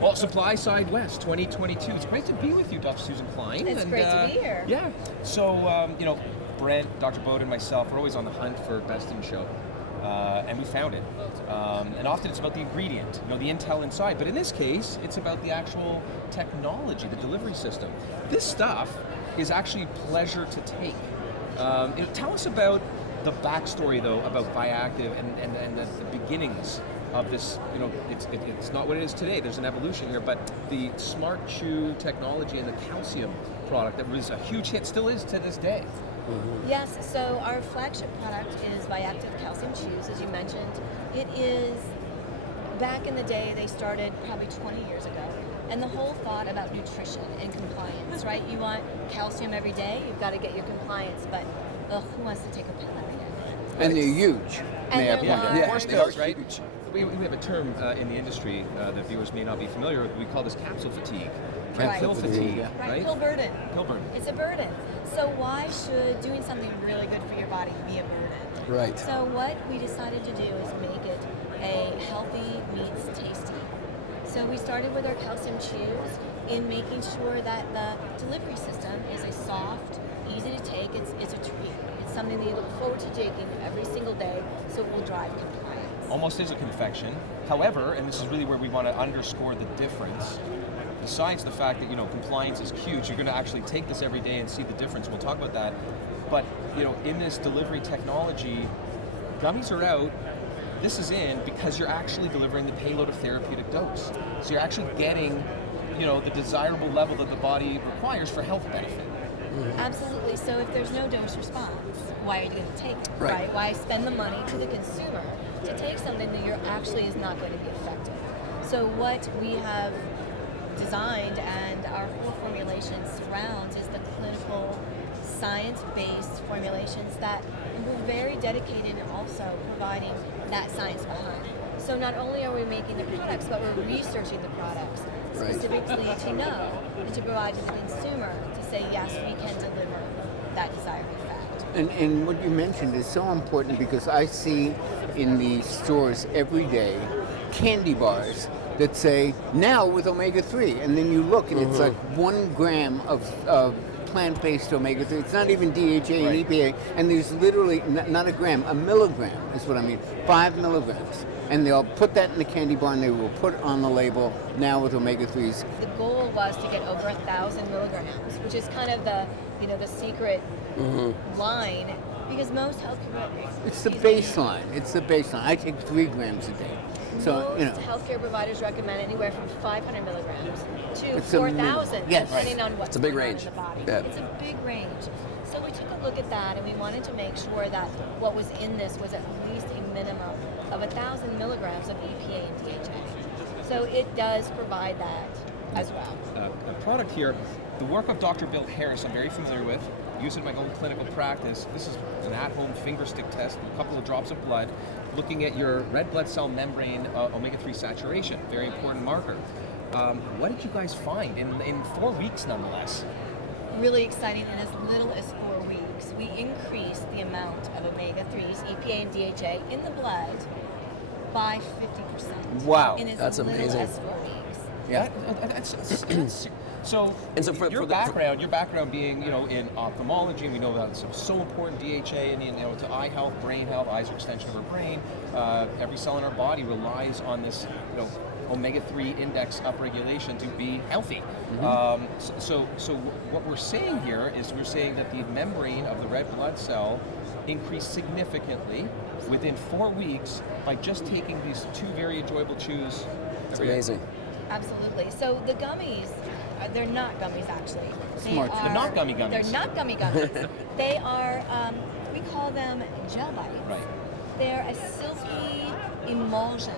Well, Supply Side West 2022. It's great to be with you, Dr. Susan Klien. It's great to be here. Yeah. So, Brent, Dr. Bode, and myself are always on the hunt for best in show. And we found it. And often it's about the ingredient, the intel inside. But in this case, it's about the actual technology, the delivery system. This stuff is actually pleasure to take. Tell us about the backstory, though, about Viactive and the beginnings of this. It's not what it is today. There's an evolution here, but the Smart Chew technology and the calcium product that was a huge hit, still is to this day. Mm-hmm. Yes, so our flagship product is Viactive Calcium Chews, as you mentioned. It is, back in the day, they started probably 20 years ago, and the whole thought about nutrition and compliance, right? You want calcium every day, you've got to get your compliance, but who wants to take a pill every day? And they're huge. Of course they are, right? We have a term in the industry that viewers may not be familiar with. We call this capsule fatigue. Pill fatigue, right? Pill burden. Pill burden. It's a burden. So why should doing something really good for your body be a burden? Right. So what we decided to do is make it a healthy meets tasty. So we started with our calcium chews in making sure that the delivery system is a soft, easy to take. It's a treat. It's something that you look forward to taking every single day, so it will drive compliance. Almost is a confection. However, and this is really where we want to underscore the difference, besides the fact that compliance is huge, you're going to actually take this every day and see the difference. We'll talk about that. But in this delivery technology, gummies are out. This is in because you're actually delivering the payload of therapeutic dose. So you're actually getting the desirable level that the body requires for health benefit. Mm-hmm. Absolutely. So if there's no dose response, why are you going to take it? Right? Why spend the money to the consumer to take something that actually is not going to be effective? So what we have designed and our whole formulation surrounds is the clinical science-based formulations that we're very dedicated in also providing that science behind. So not only are we making the products, but we're researching the products specifically to know and to provide to the consumer to say, yes, we can deliver that desired effect. And what you mentioned is so important because I see in the stores every day candy bars that say, now with omega-3, and then you look and it's like 1 gram of plant-based omega-3. It's not even DHA and EPA, and there's literally not a gram, a milligram is what I mean, 5 milligrams. And they'll put that in the candy bar and they will put on the label, now with omega-3s. The goal was to get over 1,000 milligrams, which is kind of the secret line, because most health providers... It's the baseline. It's the baseline. I take 3 grams a day. So, most healthcare providers recommend anywhere from 500 milligrams to It's 4,000, depending on what's It's a big going on range. in the body. Yeah. It's a big range. So we took a look at that, and we wanted to make sure that what was in this was at least a minimum of 1,000 milligrams of EPA and DHA. So it does provide that as well. A product here, the work of Dr. Bill Harris, I'm very familiar with. Use it in my own clinical practice. This is an at-home finger stick test with a couple of drops of blood, looking at your red blood cell membrane omega-3 saturation, very important marker. What did you guys find in 4 weeks, nonetheless? Really exciting. In as little as 4 weeks, we increased the amount of omega-3s, EPA and DHA, in the blood by 50%. Wow, in as that's little amazing. as 4 weeks. Yeah. So your background being in ophthalmology, and we know that it's so important, DHA, and to eye health, brain health. Eyes are extension of our brain. Every cell in our body relies on this omega-3 index upregulation to be healthy. So what we're saying here is we're saying that the membrane of the red blood cell increased significantly within 4 weeks by just taking these 2 very enjoyable chews. It's amazing. Absolutely. So the gummies, they're not gummies actually. They're not gummy gummies. They're not gummy gummies. They are, we call them gel bites. Right. They're a silky emulsion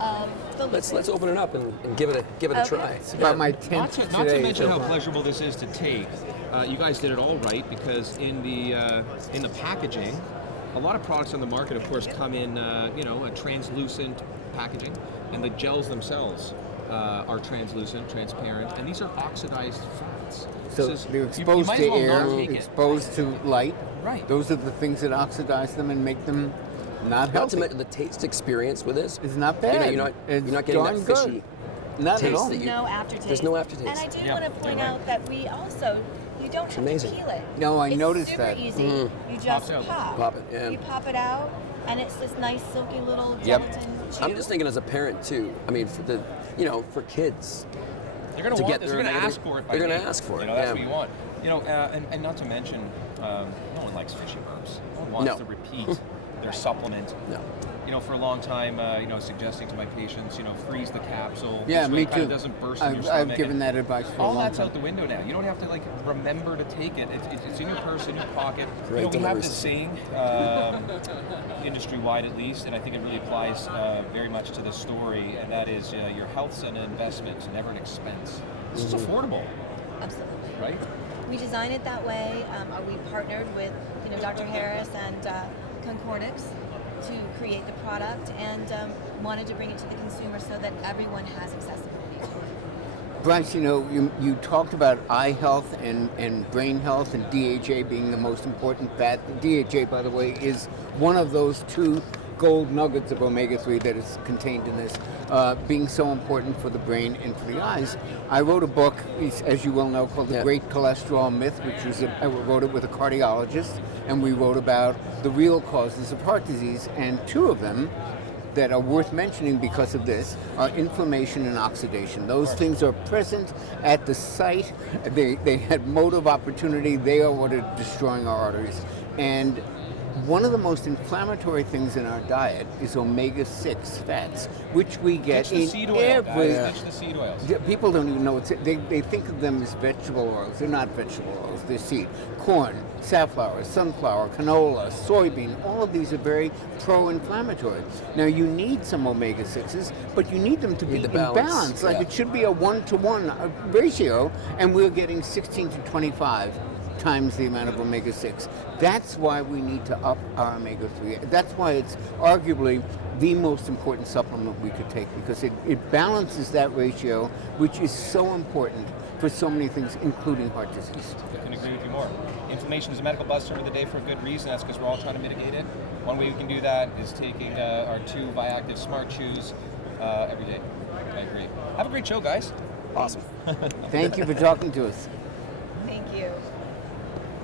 of the Let's liquids. open it up and give it a try. It's about my 10th today. Not to mention how pleasurable this is to take. You guys did it all right, because in the packaging, a lot of products on the market, of course, come in a translucent packaging, and the gels themselves are translucent, transparent, and these are oxidized fats. So they're exposed to air, exposed to light. Right. Those are the things that oxidize them and make them not Not to healthy. mention the taste experience with this. It's not bad. You're not getting that fishy. Not at taste all. that you- No aftertaste. There's no aftertaste. And I do Yeah, want to point you're right. out that we also, you don't have amazing. to peel it. No, I it's noticed super that. easy. Mm. You just Pops out. Pop it, yeah. You pop it out, and it's this nice silky little Yep. gelatin chew. I'm just thinking as a parent too. I mean, for the, for kids. They're going To to get want this. They're their going to omega- ask for it. they're gonna name. ask for it, You know, that's yeah. what you want. And not to mention, no one likes fishy burps. No one wants No. to repeat their supplement. No. For a long time, suggesting to my patients, freeze the capsule. Yeah, this way me it kind too. of doesn't burst in your I've stomach. given And that advice for a all long that's time. out the window now. You don't have to remember to take it. It's in your purse, in your pocket. Great We have delivery this saying, industry-wide at least, and I think it really applies very much to this story, and that is your health's an investment, never an expense. This is affordable, Absolutely. right? We designed it that way. We partnered with, Dr. Harris and Concordix to create the product, and wanted to bring it to the consumer so that everyone has accessibility to it. Bryce, you talked about eye health and brain health and DHA being the most important fat. DHA, by the way, is one of those two gold nuggets of omega-3 that is contained in this, being so important for the brain and for the eyes. I wrote a book, as you well know, called The Yeah. Great Cholesterol Myth, which was I wrote it with a cardiologist, and we wrote about the real causes of heart disease, and two of them that are worth mentioning because of this are inflammation and oxidation. Those things are present at the site. They had mode of opportunity. They are what are destroying our arteries. And one of the most inflammatory things in our diet is omega-6 fats, which we get Ditch the in seed oil, every... guys. Ditch the seed oils. People don't even know they think of them as vegetable oils. They're not vegetable oils. They're seed. Corn, safflower, sunflower, canola, soybean. All of these are very pro-inflammatory. Now you need some omega-6s, but you need them to be the in balance, balance. Like yeah. it should be a 1-to-1 ratio, and we're getting 16 to 25 times the amount of omega-6. That's why we need to up our omega-3. That's why it's arguably the most important supplement we could take, because it balances that ratio, which is so important for so many things, including heart disease. I couldn't agree with you more. Inflammation is a medical buzz term of the day for a good reason. That's because we're all trying to mitigate it. One way we can do that is taking our 2 Viactive Smart Chews every day. I agree. Have a great show, guys. Awesome. Thank you for talking to us. Thank you.